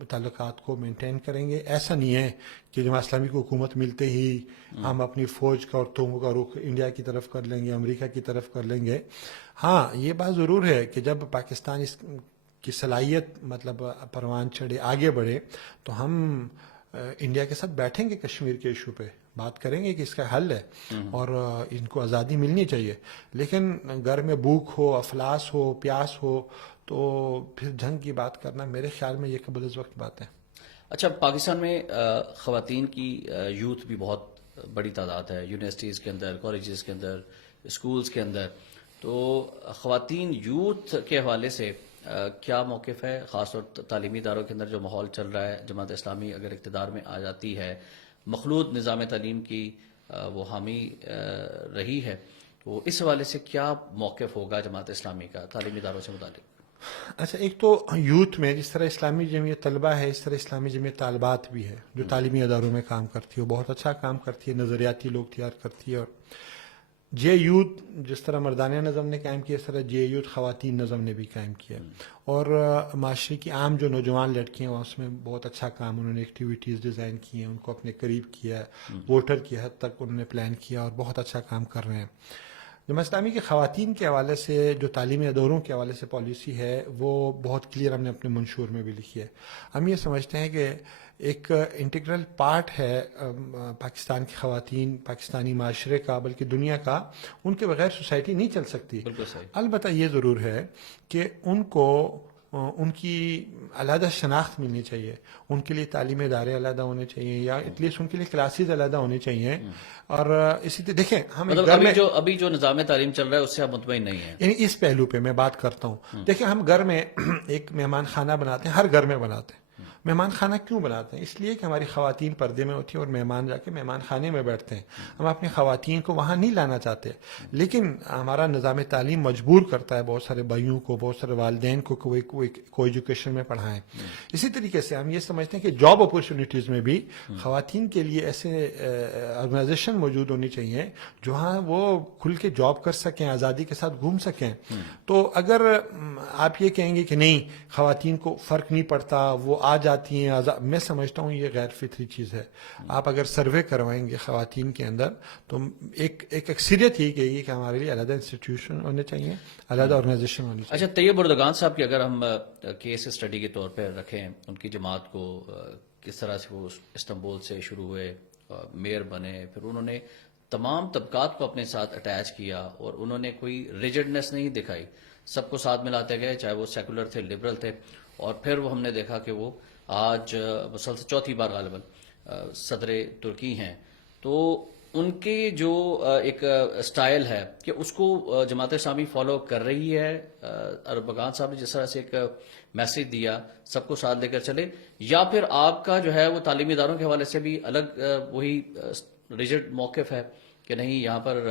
تعلقات کو مینٹین کریں گے. ایسا نہیں ہے کہ جماعت اسلامی کو حکومت ملتے ہی ہم اپنی فوج کا اور توپوں کا رخ انڈیا کی طرف کر لیں گے, امریکہ کی طرف کر لیں گے. ہاں, یہ بات ضرور ہے کہ جب پاکستان اس کی صلاحیت مطلب پروان چڑھے, آگے بڑھے, تو ہم انڈیا کے ساتھ بیٹھیں گے, کشمیر کے ایشو پہ بات کریں گے کہ اس کا حل ہے اور ان کو آزادی ملنی چاہیے. لیکن گھر میں بھوک ہو, افلاس ہو, پیاس ہو تو پھر جنگ کی بات کرنا میرے خیال میں یہ قبل از وقت بات ہے. اچھا, پاکستان میں خواتین کی یوتھ بھی بہت بڑی تعداد ہے, یونیورسٹیز کے اندر, کالجز کے اندر, اسکولز کے اندر. تو خواتین یوتھ کے حوالے سے کیا موقف ہے, خاص طور تعلیمی اداروں کے اندر جو ماحول چل رہا ہے, جماعت اسلامی اگر اقتدار میں آ جاتی ہے, مخلوط نظام تعلیم کی وہ حامی رہی ہے, تو اس حوالے سے کیا موقف ہوگا جماعت اسلامی کا تعلیمی اداروں سے متعلق؟ اچھا, ایک تو یوتھ میں جس طرح اسلامی جمعیت طلبہ ہے, اس طرح اسلامی جمعیت طالبات بھی ہے جو تعلیمی اداروں میں کام کرتی ہے, وہ بہت اچھا کام کرتی ہے, نظریاتی لوگ تیار کرتی ہے. اور جے یوتھ جس طرح مردانہ نظم نے قائم کیا, اس طرح جے یوتھ خواتین نظم نے بھی قائم کیا. اور معاشرے کی عام جو نوجوان لڑکیاں ہیں اس میں بہت اچھا کام, انہوں نے ایکٹیویٹیز ڈیزائن کی ہیں, ان کو اپنے قریب کیا, ووٹر کی حد تک انہوں نے پلان کیا اور بہت اچھا کام کر رہے ہیں. جماعت اسلامی کی خواتین کے حوالے سے جو تعلیمی اداروں کے حوالے سے پالیسی ہے وہ بہت کلیئر ہم نے اپنے منشور میں بھی لکھی ہے. ہم یہ سمجھتے ہیں کہ ایک انٹیگرل پارٹ ہے پاکستان کی خواتین, پاکستانی معاشرے کا, بلکہ دنیا کا. ان کے بغیر سوسائٹی نہیں چل سکتی. البتہ یہ ضرور ہے کہ ان کو ان کی علیحدہ شناخت ملنی چاہیے, ان کے لیے تعلیمی ادارے علیحدہ ہونے چاہیے, یا ایٹ لیسٹ ان کے لیے کلاسز علیحدہ ہونے چاہیے. اور اسی طرح دیکھیں ہم ابھی جو نظام تعلیم چل رہا ہے اس سے آپ مطمئن نہیں ہیں, یعنی اس پہلو پہ میں بات کرتا ہوں. دیکھیں ہم گھر میں ایک مہمان خانہ بناتے ہیں, ہر گھر میں بناتے ہیں. مہمان خانہ کیوں بناتے ہیں؟ اس لیے کہ ہماری خواتین پردے میں ہوتی ہیں اور مہمان جا کے مہمان خانے میں بیٹھتے ہیں. ہم اپنی خواتین کو وہاں نہیں لانا چاہتے, لیکن ہمارا نظام تعلیم مجبور کرتا ہے بہت سارے بھائیوں کو, بہت سارے والدین کو کو ایجوکیشن میں پڑھائیں. اسی طریقے سے ہم یہ سمجھتے ہیں کہ جاب اپرچونیٹیز میں بھی خواتین کے لیے ایسے آرگنائزیشن موجود ہونی چاہیے جہاں وہ کھل کے جاب کر سکیں, آزادی کے ساتھ گھوم سکیں. تو اگر آپ یہ کہیں گے کہ نہیں خواتین کو فرق نہیں پڑتا, وہ آ جاتی ہیں, میں سمجھتا ہوں یہ غیر فطری چیز ہے. آپ اگر سروے کروائیں گے خواتین کے اندر تو ایک اکثریت یہی کہے گی کہ ہمارے لیے علیحدہ انسٹیٹیوشن ہونے چاہیے, علیحدہ آرگنائزیشن ہونی چاہیے. اچھا, طیب اردگان صاحب کی اگر ہم کیس اسٹڈی کے طور پہ رکھیں, ان کی جماعت کو کس طرح سے وہ استنبول سے شروع ہوئے, میئر بنے, پھر انہوں نے تمام طبقات کو اپنے ساتھ اٹیچ کیا اور انہوں نے کوئی ریجڈنس نہیں دکھائی, سب کو ساتھ ملاتے گئے, چاہے وہ سیکولر تھے, لبرل تھے, اور پھر وہ ہم نے دیکھا کہ وہ آج مسلسل چوتھی بار غالباً صدر ترکی ہیں، تو ان کے جو ایک سٹائل ہے کہ اس کو جماعت اسلامی فالو کر رہی ہے، اربگان صاحب نے جس طرح سے ایک میسج دیا سب کو ساتھ لے کر چلے، یا پھر آپ کا جو ہے وہ تعلیمی اداروں کے حوالے سے بھی الگ وہی ریجڈ موقف ہے کہ نہیں یہاں پر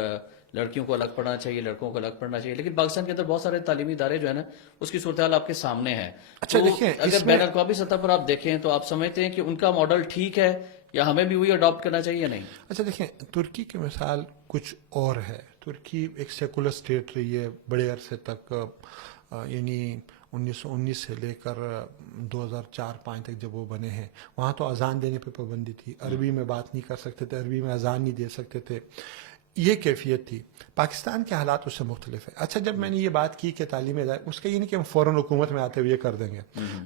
لڑکیوں کو الگ پڑھنا چاہیے، لڑکوں کو الگ پڑھنا چاہیے، لیکن پاکستان کے اندر بہت سارے تعلیمی ادارے جو ہے نا اس کی صورتحال آپ کے سامنے ہے. اچھا تو دیکھیں، اگر بین الاقوامی سطح پر آپ دیکھیں تو آپ سمجھتے ہیں کہ ان کا ماڈل ٹھیک ہے یا ہمیں بھی وہی اڈاپٹ کرنا چاہیے یا نہیں؟ اچھا دیکھیں، ترکی کی مثال کچھ اور ہے. ترکی ایک سیکولر اسٹیٹ رہی ہے بڑے عرصے تک، یعنی 1919 سے لے کر 2004-05 تک جب وہ بنے ہیں. وہاں تو اذان دینے پہ پابندی تھی، عربی میں بات نہیں کر سکتے تھے، عربی میں اذان نہیں دے سکتے تھے، یہ کیفیت تھی. پاکستان کے حالات اس سے مختلف ہے. اچھا جب میں نے یہ بات کی کہ تعلیمی ادارے، اس کا یہ نہیں کہ ہم فوراً حکومت میں آتے ہوئے کر دیں گے.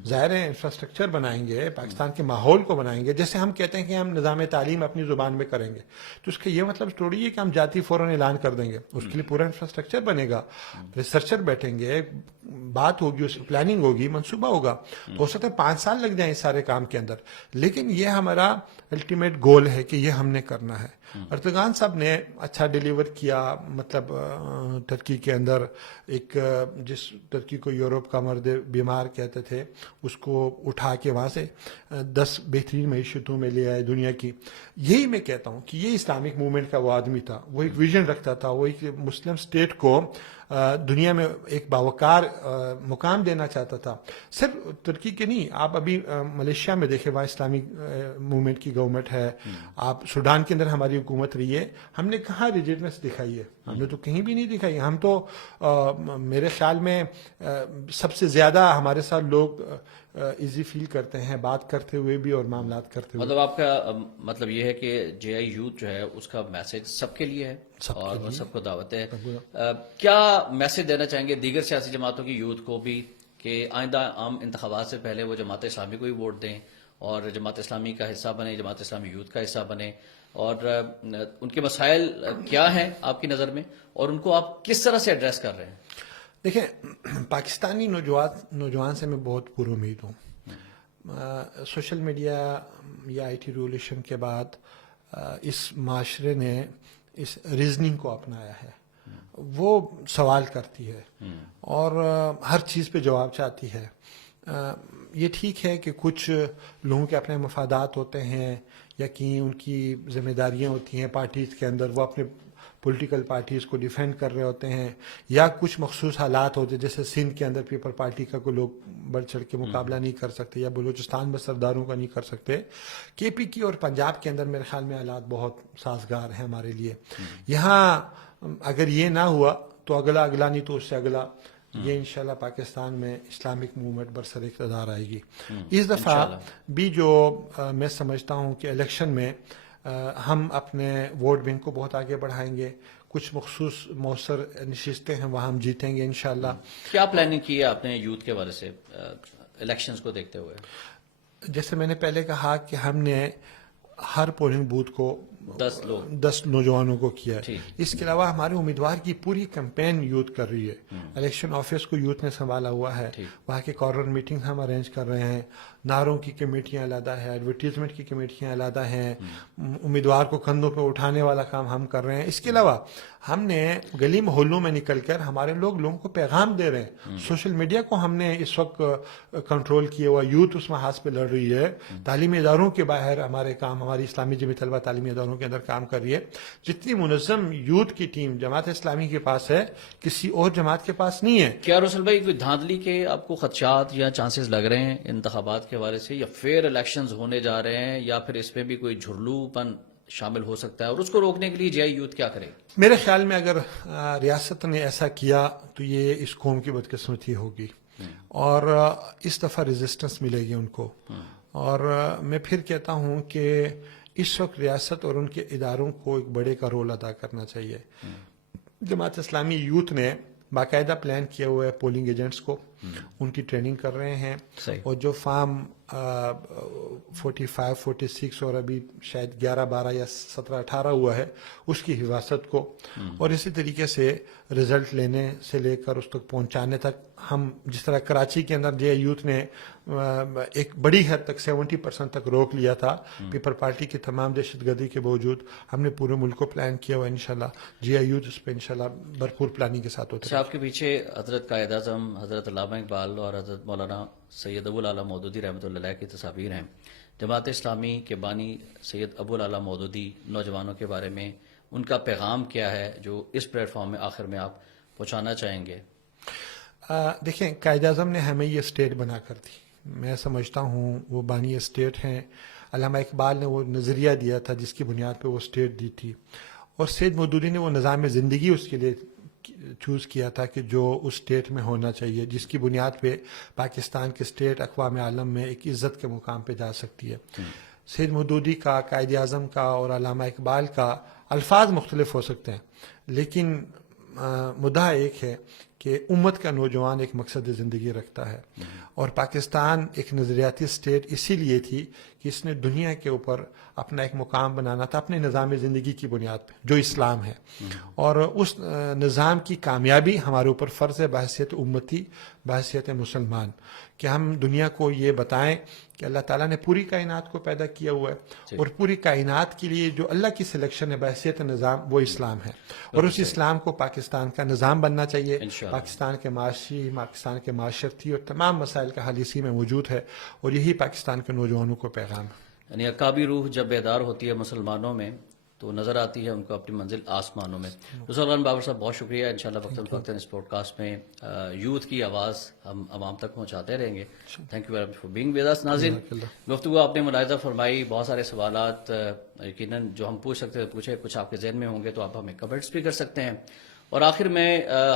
ظاہر ہے انفراسٹرکچر بنائیں گے، پاکستان کے ماحول کو بنائیں گے. جیسے ہم کہتے ہیں کہ ہم نظام تعلیم اپنی زبان میں کریں گے، تو اس کا یہ مطلب تھوڑی ہے کہ ہم جاتی فوراً اعلان کر دیں گے. اس کے لیے پورا انفراسٹرکچر بنے گا، ریسرچر بیٹھیں گے، بات ہوگی، اس کی پلاننگ ہوگی، منصوبہ ہوگا. تو ہو سکتا ہے 5 سال لگ جائیں اس سارے کام کے اندر، لیکن یہ ہمارا الٹیمیٹ گول ہے کہ یہ ہم نے کرنا ہے. اردگان صاحب نے اچھا ڈیلیور کیا، مطلب ترکی کے اندر ایک جس ترکی کو یورپ کا مرد بیمار کہتے تھے، اس کو اٹھا کے وہاں سے 10 بہترین معیشتوں میں لے آئے دنیا کی. یہی میں کہتا ہوں کہ یہ اسلامک موومنٹ کا وہ آدمی تھا. وہ ایک ویژن رکھتا تھا، وہ ایک مسلم اسٹیٹ کو دنیا میں ایک باوقار مقام دینا چاہتا تھا. صرف ترکی کے نہیں، آپ ابھی ملیشیا میں دیکھیں، وہاں اسلامک موومنٹ کی گورنمنٹ ہے. آپ سوڈان کے اندر ہماری حکومت رہی ہے، ہم نے کہاں ریجیڈنس دکھائی ہے؟ ہم نے تو کہیں بھی نہیں دکھائی. ہم تو میرے خیال میں سب سے زیادہ ہمارے ساتھ لوگ ایزی فیل کرتے ہیں بات کرتے ہوئے بھی اور معاملات کرتے ہوئے. مطلب آپ کا مطلب یہ ہے کہ جے آئی یوتھ جو ہے اس کا میسج سب کے لیے ہے اور سب کو دعوت ہے. کیا میسج دینا چاہیں گے دیگر سیاسی جماعتوں کی یوتھ کو بھی کہ آئندہ عام انتخابات سے پہلے وہ جماعت اسلامی کو ہی ووٹ دیں اور جماعت اسلامی کا حصہ بنے، جماعت اسلامی یوتھ کا حصہ بنے، اور ان کے مسائل کیا ہیں آپ کی نظر میں اور ان کو آپ کس طرح سے ایڈریس کر رہے ہیں؟ دیکھیں، پاکستانی نوجوان سے میں بہت پر امید ہوں. سوشل میڈیا یا آئی ٹی ریولیوشن کے بعد اس معاشرے نے اس ریزننگ کو اپنایا ہے. وہ سوال کرتی ہے اور ہر چیز پہ جواب چاہتی ہے. یہ ٹھیک ہے کہ کچھ لوگوں کے اپنے مفادات ہوتے ہیں یا کہ ان کی ذمہ داریاں ہوتی ہیں پارٹیز کے اندر، وہ اپنے پولیٹیکل پارٹیز کو ڈیفینڈ کر رہے ہوتے ہیں، یا کچھ مخصوص حالات ہوتے ہیں جیسے سندھ کے اندر پیپل پارٹی کا کوئی لوگ بڑھ چڑھ کے مقابلہ نہیں کر سکتے، یا بلوچستان میں سرداروں کا نہیں کر سکتے. کے پی کی اور پنجاب کے اندر میرے خیال میں حالات بہت سازگار ہیں ہمارے لیے. یہاں اگر یہ نہ ہوا تو اگلا نہیں تو اس سے اگلا، یہ انشاءاللہ پاکستان میں اسلامک موومنٹ برسر اقتدار آئے گی. اس دفعہ بھی جو میں سمجھتا ہوں کہ الیکشن میں ہم اپنے ووٹ بینک کو بہت آگے بڑھائیں گے. کچھ مخصوص مؤثر نشستیں ہیں وہاں ہم جیتیں گے انشاءاللہ. کیا پلاننگ کی ہے آپ نے یوتھ کے حوالے سے الیکشنز کو دیکھتے ہوئے؟ جیسے میں نے پہلے کہا کہ ہم نے ہر پولنگ بوتھ کو 10 نوجوانوں کو کیا ہے. اس کے علاوہ ہمارے امیدوار کی پوری کمپین یوتھ کر رہی ہے. الیکشن آفس کو یوتھ نے سنبھالا ہوا ہے. وہاں کے کارنر میٹنگ ہم ارینج کر رہے ہیں. نعروں کی کمیٹیاں علیحدہ ہیں، ایڈورٹیزمنٹ کی کمیٹیاں علیحدہ ہیں. امیدوار کو کندھوں پہ اٹھانے والا کام ہم کر رہے ہیں. اس کے علاوہ ہم نے گلی محلوں میں نکل کر ہمارے لوگوں کو پیغام دے رہے ہیں. سوشل میڈیا کو ہم نے اس وقت کنٹرول کیا ہوا. یوتھ اس محاذ پہ لڑ رہی ہے. تعلیمی اداروں کے باہر ہمارے کام، ہماری اسلامی جمعیت طلبہ تعلیمی اداروں کے اندر کام کر رہی ہے. جتنی منظم یوتھ کی ٹیم جماعت اسلامی کے پاس ہے کسی اور جماعت کے پاس نہیں ہے. کیا رسول بھائی کوئی دھاندلی کے آپ کو خدشات یا چانسز لگ رہے ہیں انتخابات کے حوالے سے، یا فیئر الیکشنز ہونے جا رہے ہیں، یا پھر اس میں بھی کوئی جھرلو پن شامل ہو سکتا ہے، اور اس کو روکنے کے لیے جے آئی یوتھ کیا کرے؟ میرے خیال میں اگر ریاست نے ایسا کیا تو یہ اس قوم کی بدقسمتی ہوگی اور اس دفعہ ریزسٹنس ملے گی ان کو. اور میں پھر کہتا ہوں کہ اس وقت ریاست اور ان کے اداروں کو ایک بڑے کا رول ادا کرنا چاہیے. جماعت اسلامی یوتھ نے باقاعدہ پلان کیا ہوا ہے پولنگ ایجنٹس کو ان کی ٹریننگ کر رہے ہیں. صحیح. اور جو فارم 45 46 اور ابھی شاید 11 12 یا 17 18 ہوا ہے اس کی حفاظت کو اور اسی طریقے سے رزلٹ لینے سے لے کر اس تک پہنچانے تک ہم جس طرح کراچی کے اندر جے یوتھ نے ایک بڑی حد تک 70% تک روک لیا تھا پیپل پارٹی کی تمام دہشت گردی کے باوجود ہم نے پورے ملک کو پلان کیا ہوا انشاءاللہ جے یوتھ اس پہ انشاءاللہ بھرپور پلاننگ کے ساتھ ہوتے ہیں. آپ کے پیچھے حضرت قائد اعظم حضرت علامہ اقبال اور حضرت مولانا سید ابو العلا مودودی رحمۃ اللہ علیہ کی تصاویر ہیں. جماعت اسلامی کے بانی سید ابو العلا مودودی نوجوانوں کے بارے میں ان کا پیغام کیا ہے جو اس پلیٹ فارم میں آخر میں آپ پہنچانا چاہیں گے؟ دیکھیں قائد اعظم نے ہمیں یہ اسٹیٹ بنا کر دی. میں سمجھتا ہوں وہ بانی اسٹیٹ ہیں. علامہ اقبال نے وہ نظریہ دیا تھا جس کی بنیاد پہ وہ اسٹیٹ دی تھی اور سید مودودی نے وہ نظام زندگی اس کے لیے چوز کیا تھا کہ جو اس اسٹیٹ میں ہونا چاہیے جس کی بنیاد پہ پاکستان کی اسٹیٹ اقوام عالم میں ایک عزت کے مقام پہ جا سکتی ہے. سید مودودی کا قائد اعظم کا اور علامہ اقبال کا الفاظ مختلف ہو سکتے ہیں لیکن مدعا ایک ہے کہ امت کا نوجوان ایک مقصد زندگی رکھتا ہے اور پاکستان ایک نظریاتی اسٹیٹ اسی لیے تھی کہ اس نے دنیا کے اوپر اپنا ایک مقام بنانا تھا اپنے نظام زندگی کی بنیاد پہ جو اسلام ہے اور اس نظام کی کامیابی ہمارے اوپر فرض ہے بحیثیت امتی بحیثیت مسلمان کہ ہم دنیا کو یہ بتائیں کہ اللہ تعالیٰ نے پوری کائنات کو پیدا کیا ہوا ہے اور پوری کائنات کے لیے جو اللہ کی سلیکشن ہے بحیثیت نظام وہ اسلام ہے اور اس اسلام کو پاکستان کا نظام بننا چاہیے. پاکستان کے معاشی پاکستان کے معاشرتی اور تمام مسائل کا حل اسی میں موجود ہے اور یہی پاکستان کے نوجوانوں کو پیغام ہے. یعنی عقابی روح جب بیدار ہوتی ہے مسلمانوں میں تو نظر آتی ہے ان کو اپنی منزل آسمانوں میں. رسول بابر صاحب بہت شکریہ. انشاءاللہ وقتاً اس پوڈ کاسٹ میں یوتھ کی آواز ہم عوام تک پہنچاتے رہیں گے. Thank you very much for being with us. ناظرین گفتگو آپ نے ملاحظہ فرمائی. بہت سارے سوالات یقیناً جو ہم پوچھ سکتے تھے پوچھے, کچھ آپ کے ذہن میں ہوں گے تو آپ ہمیں کمنٹس بھی کر سکتے ہیں. اور آخر میں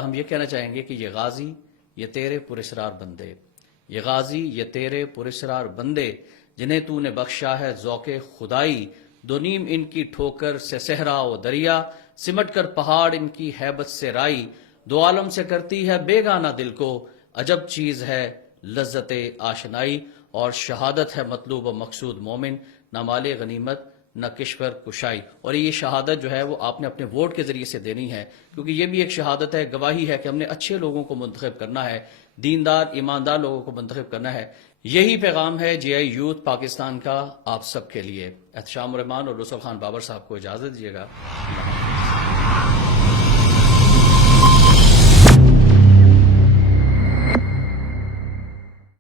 ہم یہ کہنا چاہیں گے کہ یہ غازی یہ تیرے پراسرار بندے, یہ غازی یہ تیرے پراسرار بندے جنہیں تو نے بخشا ہے ذوق خدائی, دو نیم ان کی ٹھوکر سے صحرا و دریا, سمٹ کر پہاڑ ان کی ہیبت سے رائی, دو عالم سے کرتی ہے بیگانہ دل کو, عجب چیز ہے لذت آشنائی, اور شہادت ہے مطلوب و مقصود مومن, نہ مال غنیمت نہ کشور کشائی. اور یہ شہادت جو ہے وہ آپ نے اپنے ووٹ کے ذریعے سے دینی ہے کیونکہ یہ بھی ایک شہادت ہے, گواہی ہے کہ ہم نے اچھے لوگوں کو منتخب کرنا ہے, دیندار ایماندار لوگوں کو منتخب کرنا ہے. یہی پیغام ہے جے آئی یوتھ پاکستان کا آپ سب کے لیے. احتشام الرحمان اور رسول خان بابر صاحب کو اجازت دیجیے گا.